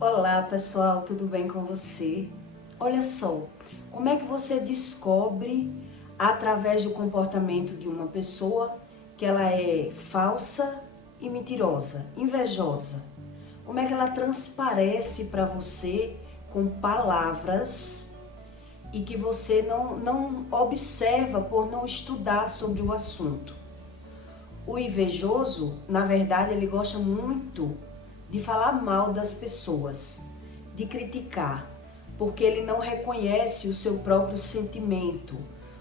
Olá pessoal, tudo bem com você? Olha só, como é que você descobre através do comportamento de uma pessoa que ela é falsa e mentirosa, invejosa? Como é que ela transparece para você com palavras e que você não observa por não estudar sobre o assunto? O invejoso, na verdade, ele gosta muito de falar mal das pessoas, de criticar, porque ele não reconhece o seu próprio sentimento,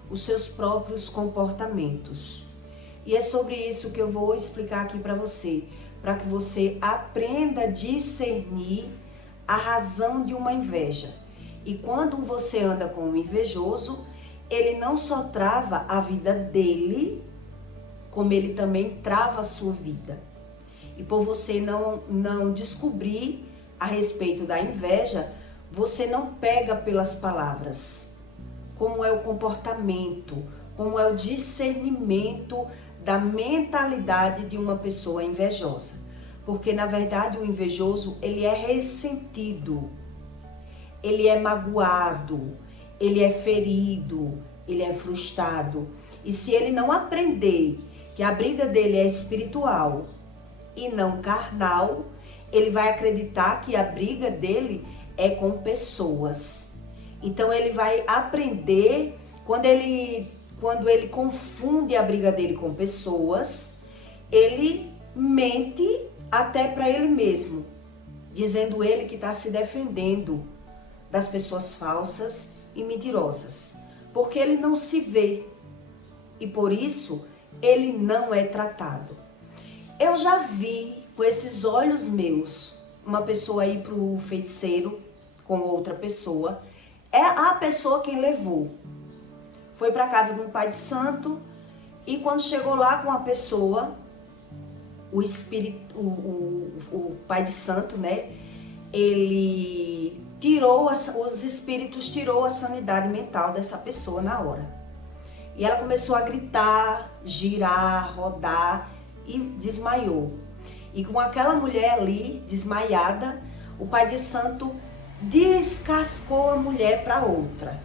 os seus próprios comportamentos. E é sobre isso que eu vou explicar aqui para que você aprenda a discernir a razão de uma inveja. E quando você anda com um invejoso, ele não só trava a vida dele, como ele também trava a sua vida. E por você não descobrir a respeito da inveja, você não pega pelas palavras. Como é o comportamento, como é o discernimento da mentalidade de uma pessoa invejosa. Porque na verdade o invejoso, ele é ressentido, ele é magoado, ele é ferido, ele é frustrado. E se ele não aprender que a briga dele é espiritual e não carnal, ele vai acreditar que a briga dele é com pessoas. Então ele vai aprender, quando ele confunde a briga dele com pessoas, ele mente até para ele mesmo, dizendo ele que está se defendendo das pessoas falsas e mentirosas, porque ele não se vê e por isso ele não é tratado. Eu já vi com esses olhos meus uma pessoa ir pro feiticeiro com outra pessoa. É a pessoa quem levou. Foi para casa de um pai de santo e quando chegou lá com a pessoa, o espírito, o pai de santo, né? Ele tirou, os espíritos tirou a sanidade mental dessa pessoa na hora. E ela começou a gritar, girar, rodar e desmaiou. E com aquela mulher ali, desmaiada, o pai de santo descascou a mulher para outra.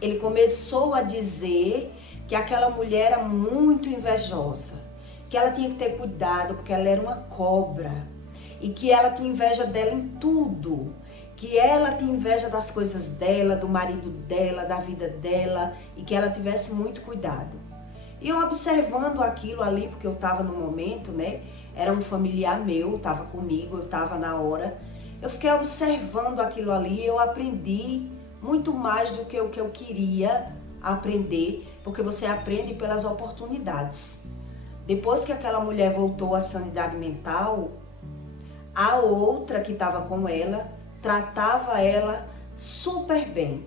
Ele começou a dizer que aquela mulher era muito invejosa, que ela tinha que ter cuidado porque ela era uma cobra e que ela tinha inveja dela em tudo, que ela tinha inveja das coisas dela, do marido dela, da vida dela e que ela tivesse muito cuidado. E eu observando aquilo ali, porque eu estava no momento, né? Era um familiar meu, estava comigo, eu estava na hora. Eu fiquei observando aquilo ali e eu aprendi muito mais do que o que eu queria aprender, porque você aprende pelas oportunidades. Depois que aquela mulher voltou à sanidade mental, a outra que estava com ela tratava ela super bem,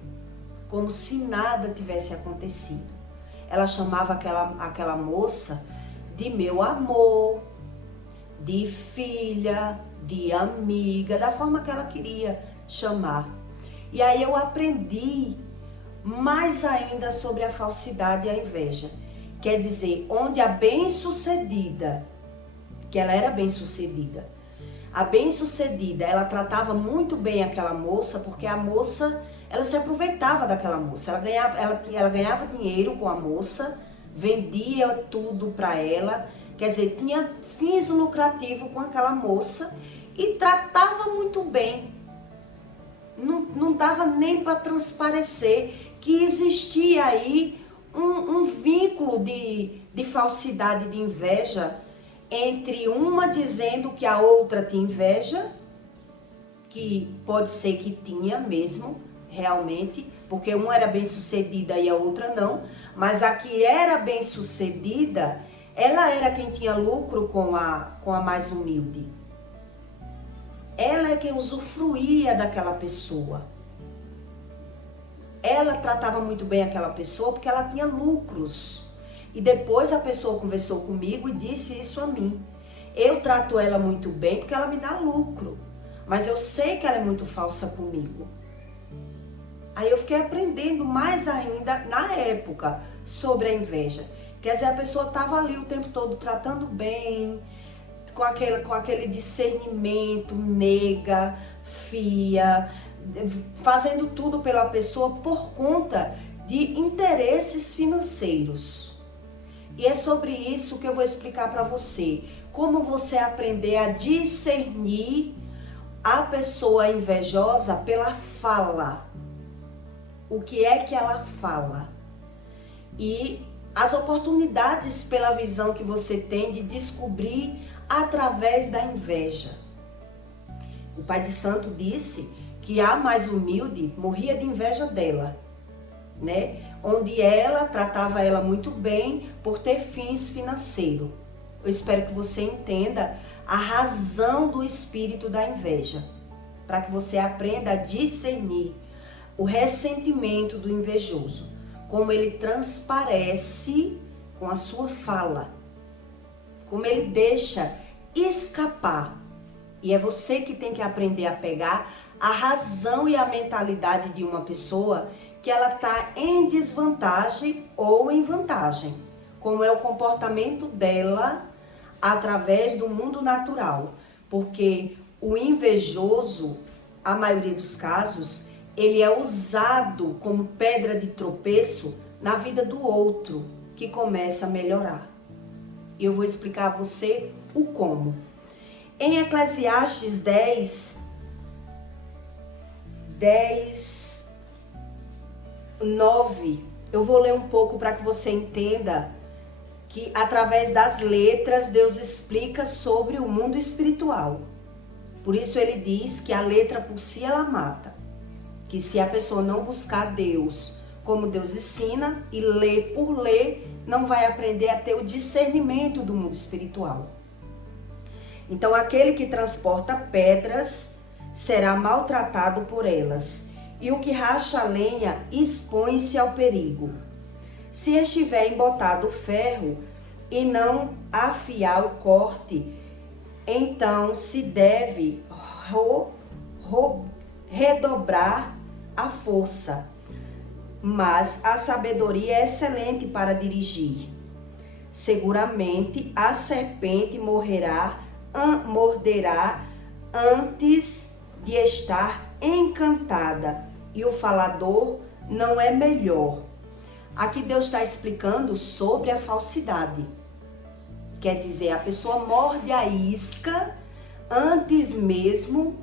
como se nada tivesse acontecido. Ela chamava aquela moça de meu amor, de filha, de amiga, da forma que ela queria chamar. E aí eu aprendi mais ainda sobre a falsidade e a inveja. Quer dizer, onde a bem-sucedida, que ela era bem-sucedida, a bem-sucedida, ela tratava muito bem aquela moça, porque a moça, ela se aproveitava daquela moça, ela ganhava dinheiro com a moça, vendia tudo para ela, quer dizer, tinha fins lucrativos com aquela moça e tratava muito bem. Não dava nem para transparecer que existia aí um vínculo de falsidade, de inveja, entre uma dizendo que a outra tinha inveja, que pode ser que tinha mesmo, realmente, porque uma era bem sucedida e a outra não, mas a que era bem sucedida, ela era quem tinha lucro com a mais humilde. Ela é quem usufruía daquela pessoa. Ela tratava muito bem aquela pessoa porque ela tinha lucros. E depois a pessoa conversou comigo e disse isso a mim. Eu trato ela muito bem porque ela me dá lucro, mas eu sei que ela é muito falsa comigo. Aí eu fiquei aprendendo mais ainda na época sobre a inveja. Quer dizer, a pessoa estava ali o tempo todo tratando bem, com aquele discernimento, nega, fia, fazendo tudo pela pessoa por conta de interesses financeiros. E é sobre isso que eu vou explicar para você. Como você aprender a discernir a pessoa invejosa pela fala. O que é que ela fala? E as oportunidades pela visão que você tem de descobrir através da inveja. O Pai de Santo disse que a mais humilde morria de inveja dela, né? Onde ela tratava ela muito bem por ter fins financeiros. Eu espero que você entenda a razão do espírito da inveja, para que você aprenda a discernir o ressentimento do invejoso, como ele transparece com a sua fala, como ele deixa escapar. E é você que tem que aprender a pegar a razão e a mentalidade de uma pessoa que ela está em desvantagem ou em vantagem, como é o comportamento dela através do mundo natural. Porque o invejoso, a maioria dos casos, ele é usado como pedra de tropeço na vida do outro, que começa a melhorar. E eu vou explicar a você o como. Em Eclesiastes 10:9, eu vou ler um pouco para que você entenda que através das letras Deus explica sobre o mundo espiritual. Por isso ele diz que a letra por si ela mata. Que se a pessoa não buscar Deus como Deus ensina e ler por ler, não vai aprender a ter o discernimento do mundo espiritual. Então aquele que transporta pedras será maltratado por elas, e o que racha a lenha expõe-se ao perigo. Se estiver embotado o ferro e não afiar o corte, então se deve redobrar a força. Mas a sabedoria é excelente para dirigir. Seguramente a serpente morderá antes de estar encantada, e o falador não é melhor. Aqui Deus está explicando sobre a falsidade. Quer dizer, a pessoa morde a isca antes mesmo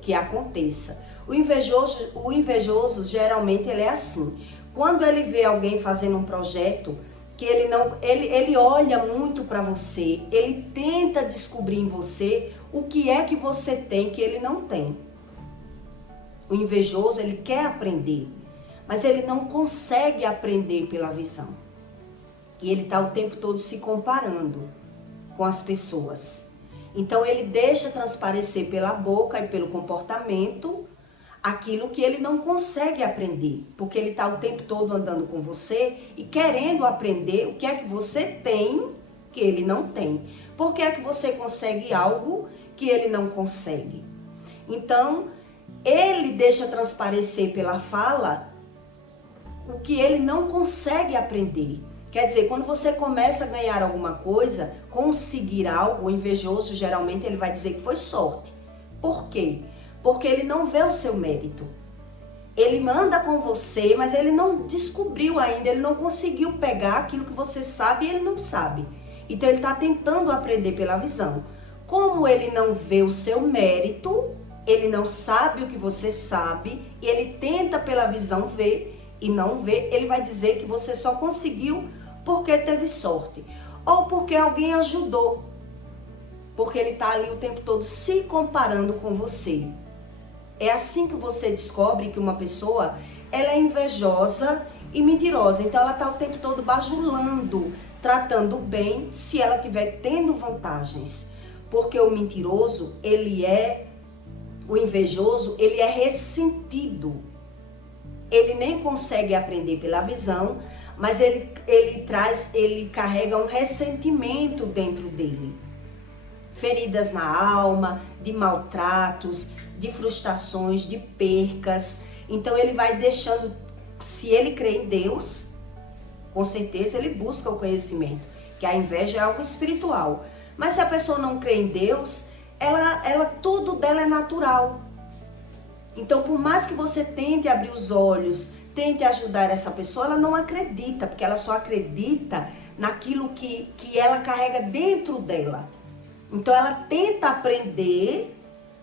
que aconteça. O invejoso geralmente ele é assim. Quando ele vê alguém fazendo um projeto que ele olha muito para você, ele tenta descobrir em você o que é que você tem que ele não tem. O invejoso, ele quer aprender, mas ele não consegue aprender pela visão. E ele está o tempo todo se comparando com as pessoas. Então ele deixa transparecer pela boca e pelo comportamento aquilo que ele não consegue aprender, porque ele está o tempo todo andando com você e querendo aprender o que é que você tem que ele não tem. Por que é que você consegue algo que ele não consegue? Então, ele deixa transparecer pela fala o que ele não consegue aprender. Quer dizer, quando você começa a ganhar alguma coisa, conseguir algo, o invejoso geralmente ele vai dizer que foi sorte. Por quê? Porque ele não vê o seu mérito. Ele anda com você, mas ele não descobriu ainda, ele não conseguiu pegar aquilo que você sabe e ele não sabe. Então ele está tentando aprender pela visão. Como ele não vê o seu mérito, ele não sabe o que você sabe, e ele tenta pela visão ver e não vê, ele vai dizer que você só conseguiu porque teve sorte. Ou porque alguém ajudou. Porque ele está ali o tempo todo se comparando com você. É assim que você descobre que uma pessoa ela é invejosa e mentirosa. Então ela está o tempo todo bajulando, tratando bem se ela estiver tendo vantagens. Porque o mentiroso, o invejoso, ele é ressentido. Ele nem consegue aprender pela visão, mas ele carrega um ressentimento dentro dele. Feridas na alma, de maltratos, de frustrações, de percas. Então ele vai deixando, se ele crê em Deus, com certeza ele busca o conhecimento, que a inveja é algo espiritual. Mas se a pessoa não crê em Deus, tudo dela é natural. Então, por mais que você tente abrir os olhos, tente ajudar essa pessoa, ela não acredita, porque ela só acredita naquilo que ela carrega dentro dela. Então, ela tenta aprender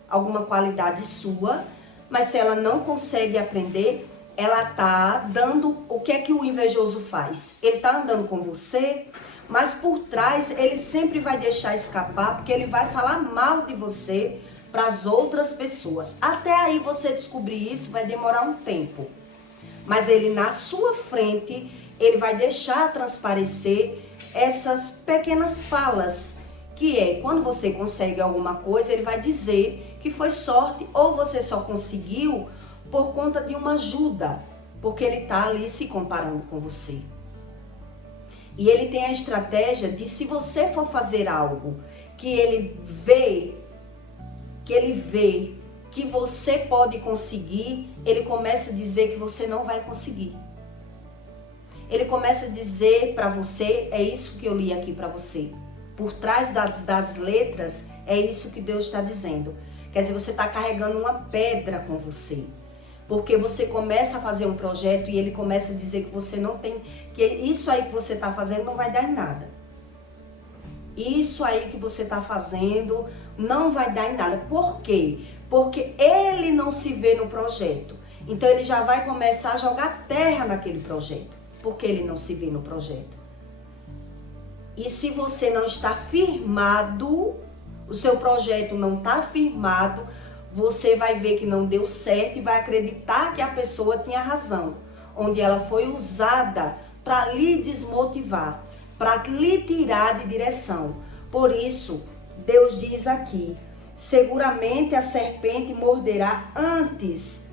alguma qualidade sua, mas se ela não consegue aprender, ela tá dando... O que é que o invejoso faz? Ele tá andando com você, mas por trás ele sempre vai deixar escapar, porque ele vai falar mal de você para as outras pessoas. Até aí você descobrir isso vai demorar um tempo. Mas ele na sua frente, ele vai deixar transparecer essas pequenas falas, que é quando você consegue alguma coisa, ele vai dizer que foi sorte ou você só conseguiu por conta de uma ajuda, porque ele está ali se comparando com você. E ele tem a estratégia de, se você for fazer algo que ele vê que você pode conseguir, ele começa a dizer que você não vai conseguir. Ele começa a dizer para você, é isso que eu li aqui para você. Por trás das letras, é isso que Deus está dizendo. Quer dizer, você está carregando uma pedra com você. Porque você começa a fazer um projeto e ele começa a dizer que você não tem, que isso aí que você está fazendo não vai dar em nada. Isso aí que você está fazendo não vai dar em nada. Por quê? Porque ele não se vê no projeto. Então ele já vai começar a jogar terra naquele projeto. Porque ele não se vê no projeto. E se você não está firmado, o seu projeto não está firmado, você vai ver que não deu certo e vai acreditar que a pessoa tinha razão. Onde ela foi usada para lhe desmotivar, para lhe tirar de direção. Por isso, Deus diz aqui, seguramente a serpente morderá antes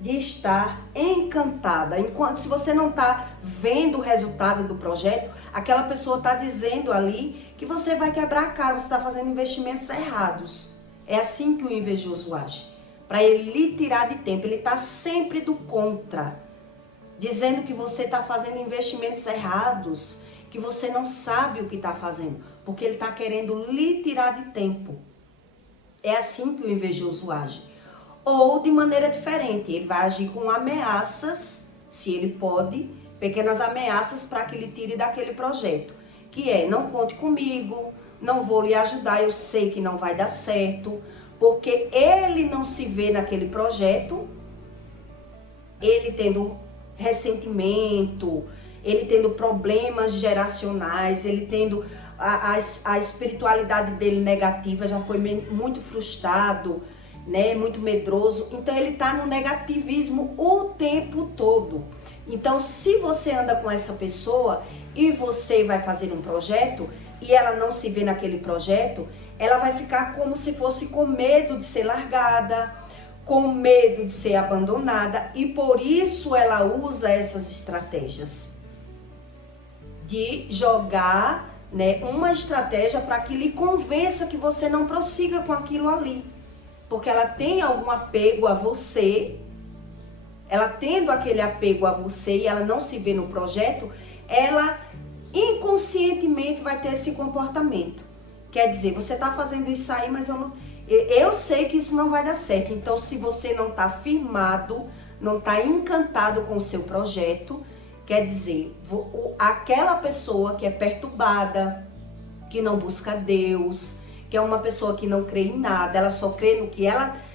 de estar encantada. Enquanto, se você não está vendo o resultado do projeto, aquela pessoa está dizendo ali que você vai quebrar a cara, você está fazendo investimentos errados. É assim que o invejoso age. Para ele lhe tirar de tempo, ele está sempre do contra. Dizendo que você está fazendo investimentos errados, que você não sabe o que está fazendo, porque ele está querendo lhe tirar de tempo. É assim que o invejoso age. Ou de maneira diferente, ele vai agir com ameaças, se ele pode, pequenas ameaças para que lhe tire daquele projeto. Que é, não conte comigo, não vou lhe ajudar, eu sei que não vai dar certo, porque ele não se vê naquele projeto, ele tendo ressentimento, ele tendo problemas geracionais, ele tendo a espiritualidade dele negativa, já foi muito frustrado, né, muito medroso. Então ele está no negativismo o tempo todo. Então, se você anda com essa pessoa e você vai fazer um projeto e ela não se vê naquele projeto, ela vai ficar como se fosse com medo de ser largada, com medo de ser abandonada, e por isso ela usa essas estratégias de jogar, né, uma estratégia para que lhe convença que você não prossiga com aquilo ali, porque ela tem algum apego a você. Ela tendo aquele apego a você e ela não se vê no projeto, ela inconscientemente vai ter esse comportamento. Quer dizer, você está fazendo isso aí, mas eu sei que isso não vai dar certo. Então, se você não está firmado, não está encantado com o seu projeto, quer dizer, aquela pessoa que é perturbada, que não busca Deus, que é uma pessoa que não crê em nada, ela só crê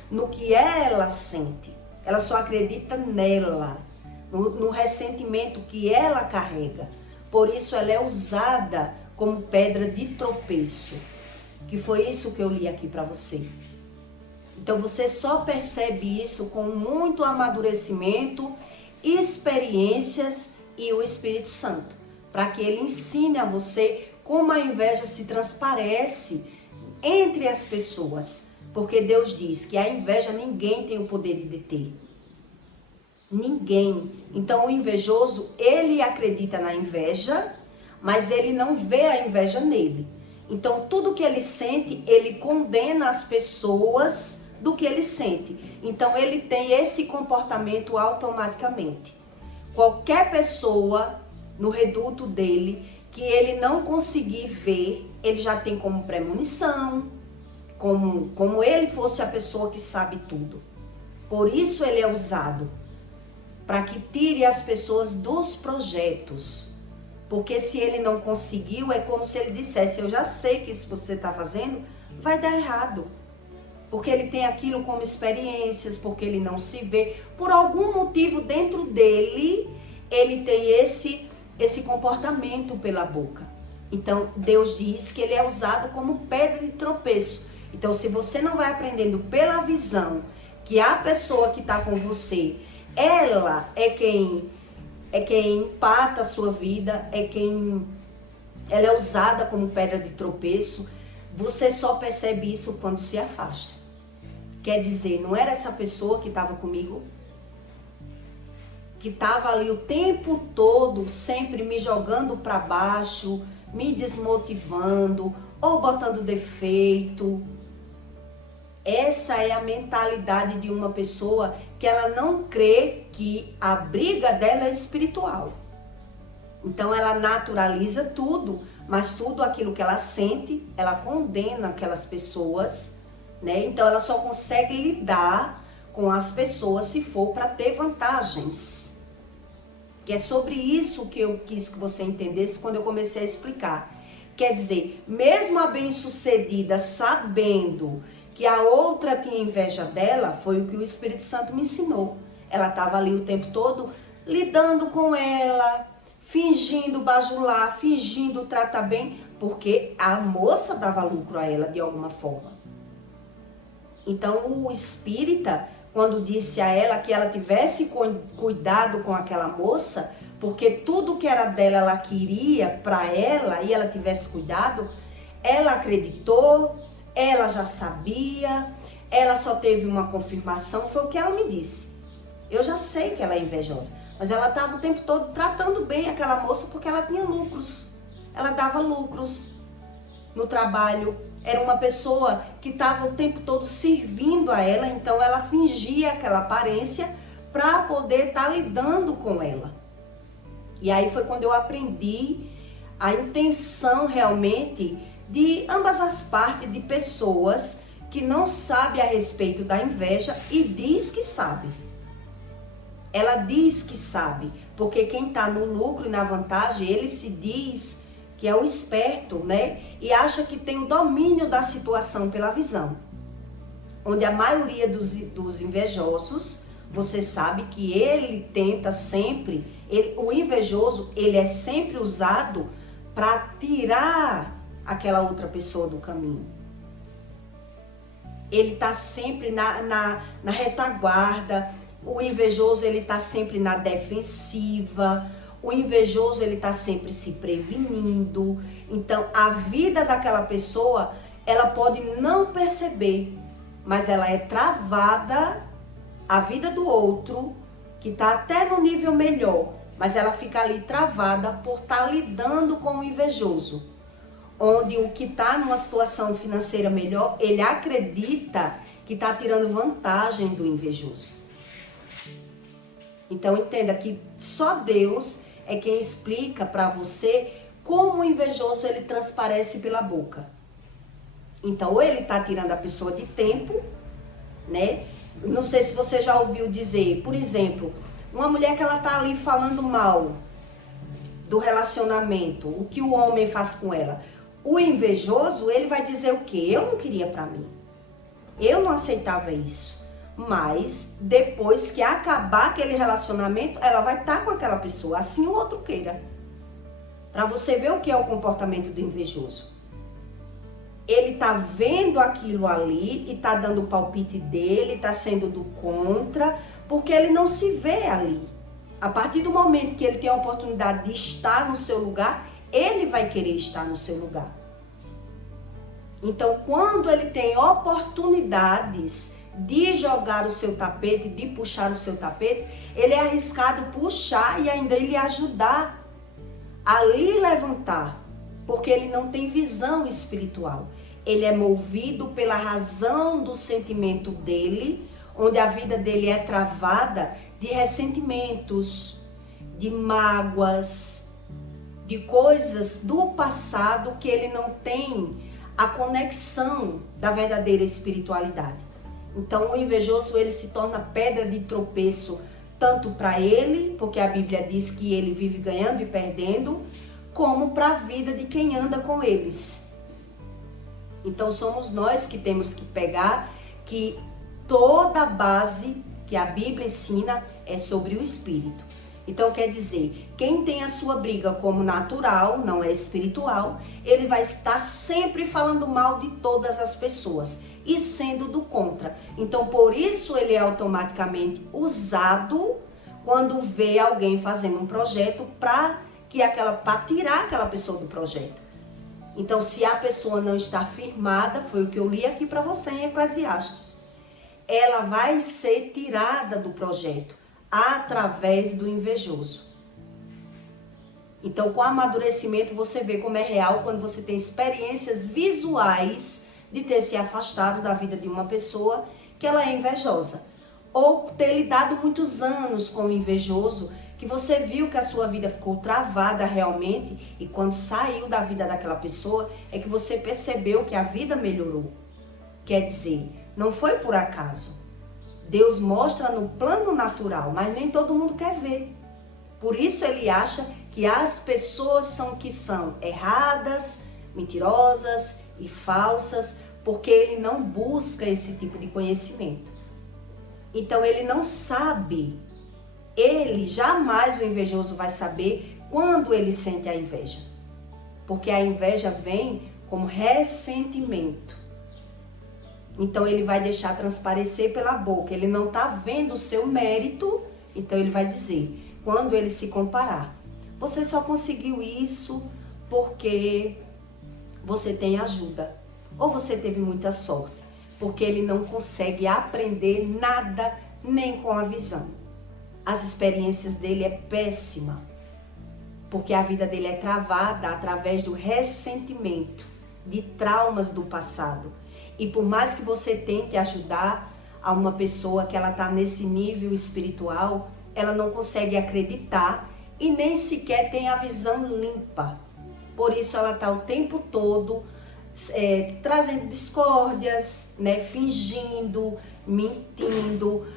no que ela sente. Ela só acredita nela, no ressentimento que ela carrega. Por isso ela é usada como pedra de tropeço. Que foi isso que eu li aqui para você. Então você só percebe isso com muito amadurecimento, experiências e o Espírito Santo. Para que ele ensine a você como a inveja se transparece entre as pessoas. Porque Deus diz que a inveja ninguém tem o poder de deter. Ninguém. Então o invejoso, ele acredita na inveja, mas ele não vê a inveja nele. Então tudo que ele sente, ele condena as pessoas do que ele sente. Então ele tem esse comportamento automaticamente. Qualquer pessoa no reduto dele que ele não conseguir ver, ele já tem como premonição, como ele fosse a pessoa que sabe tudo. Por isso ele é usado, para que tire as pessoas dos projetos. Porque se ele não conseguiu, é como se ele dissesse, eu já sei que isso que você está fazendo vai dar errado. Porque ele tem aquilo como experiências, porque ele não se vê. Por algum motivo dentro dele, ele tem esse comportamento pela boca. Então, Deus diz que ele é usado como pedra de tropeço. Então, se você não vai aprendendo pela visão que a pessoa que está com você, ela é quem empata a sua vida, ela é usada como pedra de tropeço, você só percebe isso quando se afasta. Quer dizer, não era essa pessoa que estava comigo, que estava ali o tempo todo, sempre me jogando para baixo, me desmotivando, ou botando defeito. Essa é a mentalidade de uma pessoa que ela não crê que a briga dela é espiritual. Então ela naturaliza tudo, mas tudo aquilo que ela sente, ela condena aquelas pessoas, né? Então ela só consegue lidar com as pessoas se for para ter vantagens. Que é sobre isso que eu quis que você entendesse quando eu comecei a explicar. Quer dizer, mesmo a bem-sucedida sabendo que a outra tinha inveja dela, foi o que o Espírito Santo me ensinou. Ela estava ali o tempo todo lidando com ela, fingindo bajular, fingindo tratar bem, porque a moça dava lucro a ela de alguma forma. Então o espírita, quando disse a ela que ela tivesse cuidado com aquela moça, porque tudo que era dela ela queria para ela e ela tivesse cuidado, ela acreditou, ela já sabia, ela só teve uma confirmação, foi o que ela me disse. Eu já sei que ela é invejosa, mas ela estava o tempo todo tratando bem aquela moça porque ela tinha lucros. Ela dava lucros no trabalho. Era uma pessoa que estava o tempo todo servindo a ela, então ela fingia aquela aparência para poder estar lidando com ela. E aí foi quando eu aprendi a intenção realmente de ambas as partes, de pessoas que não sabem a respeito da inveja e diz que sabe. Ela diz que sabe, porque quem está no lucro e na vantagem, ele se diz que é o esperto, né? E acha que tem o domínio da situação pela visão. Onde a maioria dos invejosos, você sabe que ele tenta sempre, o invejoso, ele é sempre usado para tirar aquela outra pessoa do caminho. Ele está sempre na retaguarda. O invejoso, ele está sempre na defensiva. O invejoso, ele está sempre se prevenindo. Então, a vida daquela pessoa, ela pode não perceber, mas ela é travada, a vida do outro, que está até no nível melhor, mas ela fica ali travada por estar lidando com o invejoso. Onde o que está numa situação financeira melhor, ele acredita que está tirando vantagem do invejoso. Então entenda que só Deus é quem explica para você como o invejoso ele transparece pela boca. Então ou ele está tirando a pessoa de tempo, né? Não sei se você já ouviu dizer, por exemplo, uma mulher que ela está ali falando mal do relacionamento, o que o homem faz com ela. O invejoso, ele vai dizer o quê? Eu não queria para mim. Eu não aceitava isso. Mas, depois que acabar aquele relacionamento, ela vai estar com aquela pessoa, assim o outro queira. Para você ver o que é o comportamento do invejoso. Ele tá vendo aquilo ali e tá dando o palpite dele, tá sendo do contra, porque ele não se vê ali. A partir do momento que ele tem a oportunidade de estar no seu lugar, ele vai querer estar no seu lugar. Então, quando ele tem oportunidades de jogar o seu tapete, de puxar o seu tapete, ele é arriscado puxar e ainda ele ajudar a lhe levantar, porque ele não tem visão espiritual. Ele é movido pela razão do sentimento dele, onde a vida dele é travada de ressentimentos, de mágoas, de coisas do passado que ele não tem a conexão da verdadeira espiritualidade. Então o invejoso, ele se torna pedra de tropeço, tanto para ele, porque a Bíblia diz que ele vive ganhando e perdendo, como para a vida de quem anda com eles. Então somos nós que temos que pegar que toda a base que a Bíblia ensina é sobre o espírito. Então quer dizer, quem tem a sua briga como natural, não é espiritual, ele vai estar sempre falando mal de todas as pessoas e sendo do contra. Então por isso ele é automaticamente usado quando vê alguém fazendo um projeto para tirar aquela pessoa do projeto. Então se a pessoa não está firmada, foi o que eu li aqui para você em Eclesiastes, ela vai ser tirada do projeto através do invejoso. Então, com amadurecimento, você vê como é real quando você tem experiências visuais de ter se afastado da vida de uma pessoa que ela é invejosa. Ou ter lidado muitos anos com o invejoso, que você viu que a sua vida ficou travada realmente, e quando saiu da vida daquela pessoa, é que você percebeu que a vida melhorou. Quer dizer, não foi por acaso. Deus mostra no plano natural, mas nem todo mundo quer ver. Por isso ele acha que as pessoas são erradas, mentirosas e falsas, porque ele não busca esse tipo de conhecimento. Então ele não sabe, jamais o invejoso vai saber quando ele sente a inveja. Porque a inveja vem como ressentimento. Então ele vai deixar transparecer pela boca, ele não está vendo o seu mérito, então ele vai dizer, quando ele se comparar, você só conseguiu isso porque você tem ajuda, ou você teve muita sorte, porque ele não consegue aprender nada nem com a visão. As experiências dele é péssima, porque a vida dele é travada através do ressentimento, de traumas do passado. E por mais que você tente ajudar a uma pessoa que ela está nesse nível espiritual, ela não consegue acreditar e nem sequer tem a visão limpa. Por isso ela está o tempo todo trazendo discórdias, né, fingindo, mentindo,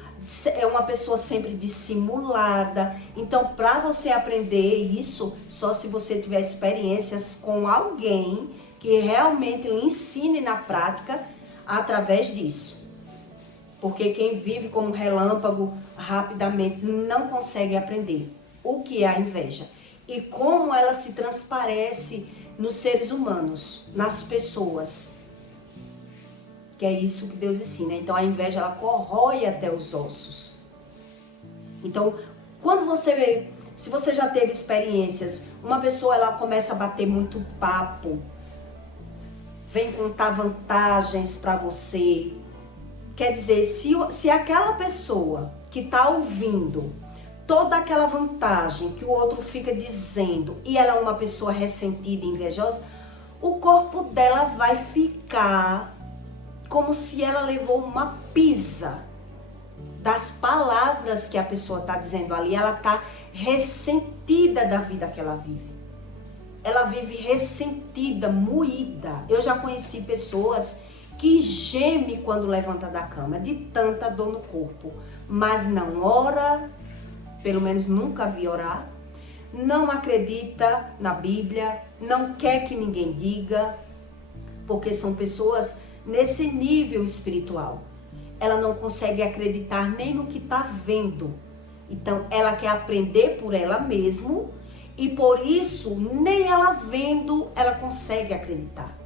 é uma pessoa sempre dissimulada. Então, para você aprender isso, só se você tiver experiências com alguém que realmente lhe ensine na prática através disso. Porque quem vive como relâmpago rapidamente não consegue aprender o que é a inveja e como ela se transparece nos seres humanos, nas pessoas. Que é isso que Deus ensina. Então a inveja, ela corrói até os ossos. Então, quando você vê, se você já teve experiências, uma pessoa ela começa a bater muito papo, vem contar vantagens para você. Quer dizer, se aquela pessoa que está ouvindo toda aquela vantagem que o outro fica dizendo e ela é uma pessoa ressentida e invejosa, o corpo dela vai ficar como se ela levou uma pisa das palavras que a pessoa está dizendo ali. Ela está ressentida da vida que ela vive. Ela vive ressentida, moída. Eu já conheci pessoas que gemem quando levanta da cama, de tanta dor no corpo, mas não ora, pelo menos nunca vi orar, não acredita na Bíblia, não quer que ninguém diga, porque são pessoas nesse nível espiritual. Ela não consegue acreditar nem no que está vendo. Então, ela quer aprender por ela mesma e por isso, nem ela vendo, ela consegue acreditar.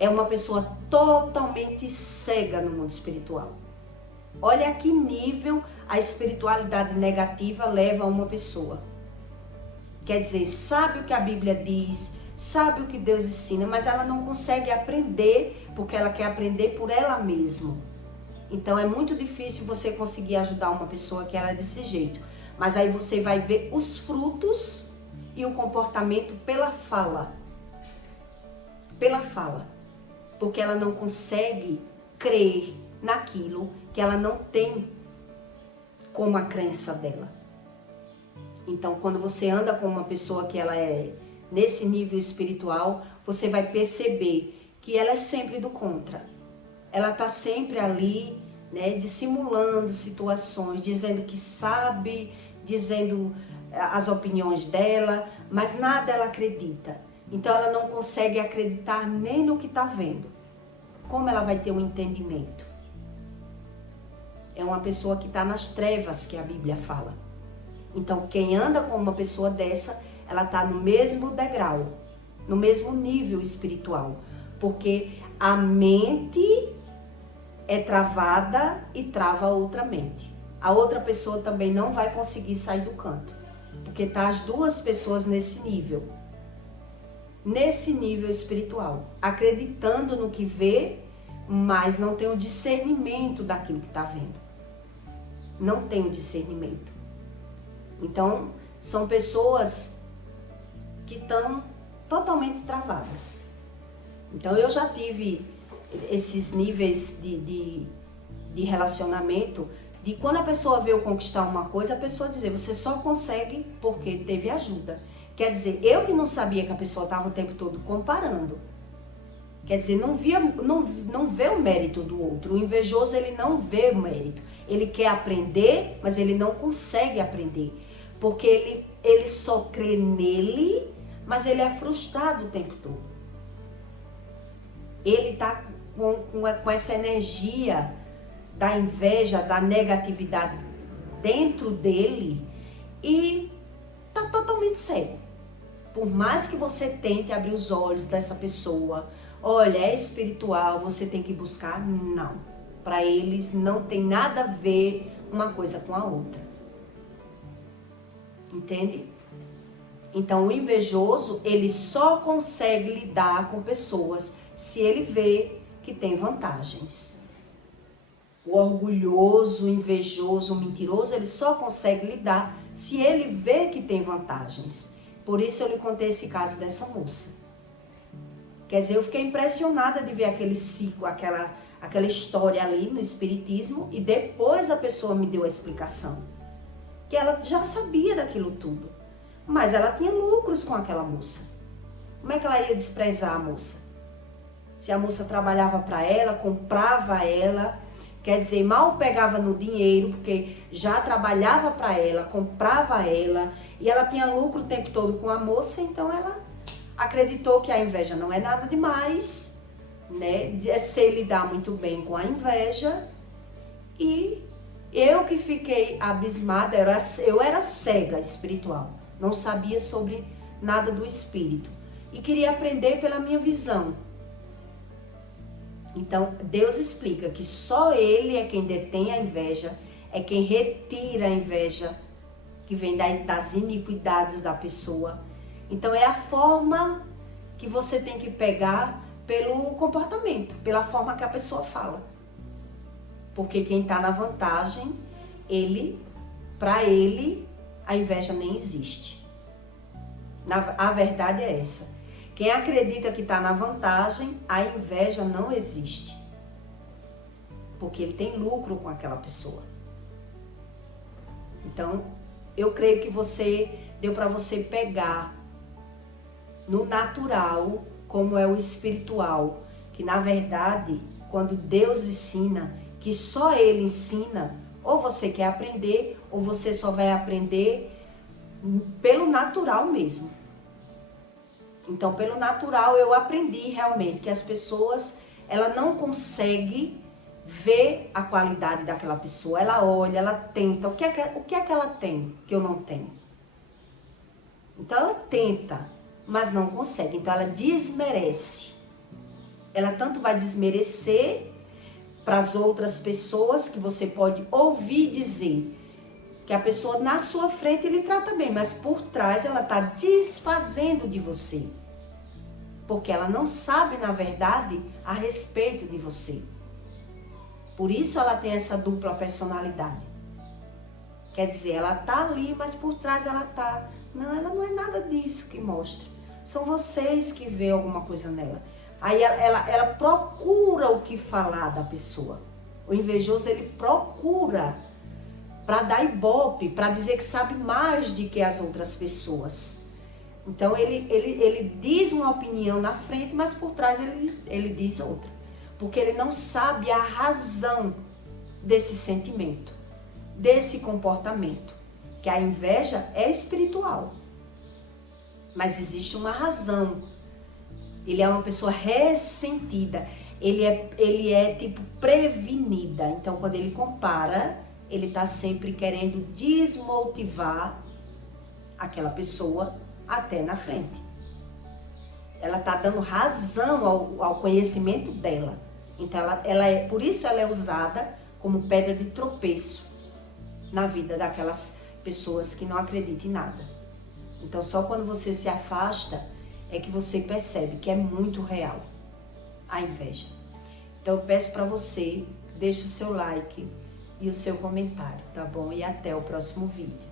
É uma pessoa totalmente cega no mundo espiritual. Olha a que nível a espiritualidade negativa leva a uma pessoa. Quer dizer, sabe o que a Bíblia diz, sabe o que Deus ensina, mas ela não consegue aprender porque ela quer aprender por ela mesma. Então é muito difícil você conseguir ajudar uma pessoa que ela é desse jeito. Mas aí você vai ver os frutos e o comportamento pela fala. Pela fala. Porque ela não consegue crer naquilo que ela não tem como a crença dela. Então, quando você anda com uma pessoa que ela é nesse nível espiritual, você vai perceber que ela é sempre do contra. ela está sempre ali, né, dissimulando situações, dizendo que sabe, dizendo as opiniões dela, mas nada ela acredita. Então ela não consegue acreditar nem no que está vendo. Como ela vai ter um entendimento? É uma pessoa que está nas trevas, que a Bíblia fala. Então quem anda com uma pessoa dessa, ela está no mesmo degrau, no mesmo nível espiritual. Porque a mente é travada e trava a outra mente. A outra pessoa também não vai conseguir sair do canto. Porque tá as duas pessoas nesse nível espiritual, acreditando no que vê, mas não tem o discernimento daquilo que está vendo. Não tem o discernimento. Então, são pessoas que estão totalmente travadas. Então, eu já tive esses níveis de relacionamento, de quando a pessoa veio conquistar uma coisa, a pessoa dizer, você só consegue porque teve ajuda. Quer dizer, eu que não sabia que a pessoa estava o tempo todo comparando. Quer dizer, não vê o mérito do outro. O invejoso, ele não vê o mérito. Ele quer aprender, mas ele não consegue aprender. Porque ele só crê nele, mas ele é frustrado o tempo todo. Ele está com essa energia da inveja, da negatividade dentro dele e está totalmente cego. Por mais que você tente abrir os olhos dessa pessoa, olha, é espiritual, você tem que buscar, não. Para eles não tem nada a ver uma coisa com a outra. Entende? Então o invejoso, ele só consegue lidar com pessoas se ele vê que tem vantagens. O orgulhoso, o invejoso, o mentiroso, ele só consegue lidar se ele vê que tem vantagens. Por isso eu lhe contei esse caso dessa moça. Quer dizer, eu fiquei impressionada de ver aquele ciclo, aquela história ali no espiritismo, e depois a pessoa me deu a explicação. Que ela já sabia daquilo tudo, mas ela tinha lucros com aquela moça. Como é que ela ia desprezar a moça? Se a moça trabalhava para ela, comprava ela, quer dizer, mal pegava no dinheiro, porque já trabalhava para ela, comprava ela, e ela tinha lucro o tempo todo com a moça, então ela acreditou que a inveja não é nada demais, né? Sei lidar muito bem com a inveja, e eu que fiquei abismada, eu era cega espiritual, não sabia sobre nada do espírito, e queria aprender pela minha visão. Então, Deus explica que só Ele é quem detém a inveja, é quem retira a inveja que vem das iniquidades da pessoa. Então, é a forma que você tem que pegar pelo comportamento, pela forma que a pessoa fala. Porque quem está na vantagem, para ele, a inveja nem existe. A verdade é essa. Quem acredita que está na vantagem, a inveja não existe. Porque ele tem lucro com aquela pessoa. Então, eu creio que deu para você pegar no natural como é o espiritual. Que na verdade, quando Deus ensina, que só Ele ensina, ou você quer aprender, ou você só vai aprender pelo natural mesmo. Então, pelo natural, eu aprendi realmente que as pessoas, ela não consegue ver a qualidade daquela pessoa. Ela olha, ela tenta. O que é que ela tem que eu não tenho? Então, ela tenta, mas não consegue. Então, ela desmerece. Ela tanto vai desmerecer para as outras pessoas, que você pode ouvir dizer que a pessoa na sua frente ele trata bem, mas por trás ela está desfazendo de você. Porque ela não sabe, na verdade, a respeito de você. Por isso ela tem essa dupla personalidade. Quer dizer, ela está ali, mas por trás ela está... Não, ela não é nada disso que mostra. São vocês que veem alguma coisa nela. Aí ela procura o que falar da pessoa. O invejoso, ele procura para dar ibope, para dizer que sabe mais do que as outras pessoas. Então ele diz uma opinião na frente, mas por trás ele diz outra. porque ele não sabe a razão desse sentimento, desse comportamento, que a inveja é espiritual, mas existe uma razão. Ele é uma pessoa ressentida, ele é tipo prevenida. Então, quando ele compara, ele está sempre querendo desmotivar aquela pessoa até na frente. Ela está dando razão ao conhecimento dela. Então, por isso ela é usada como pedra de tropeço na vida daquelas pessoas que não acreditam em nada. Então, só quando você se afasta é que você percebe que é muito real a inveja. Então, eu peço para você, deixe o seu like e o seu comentário, tá bom? E até o próximo vídeo.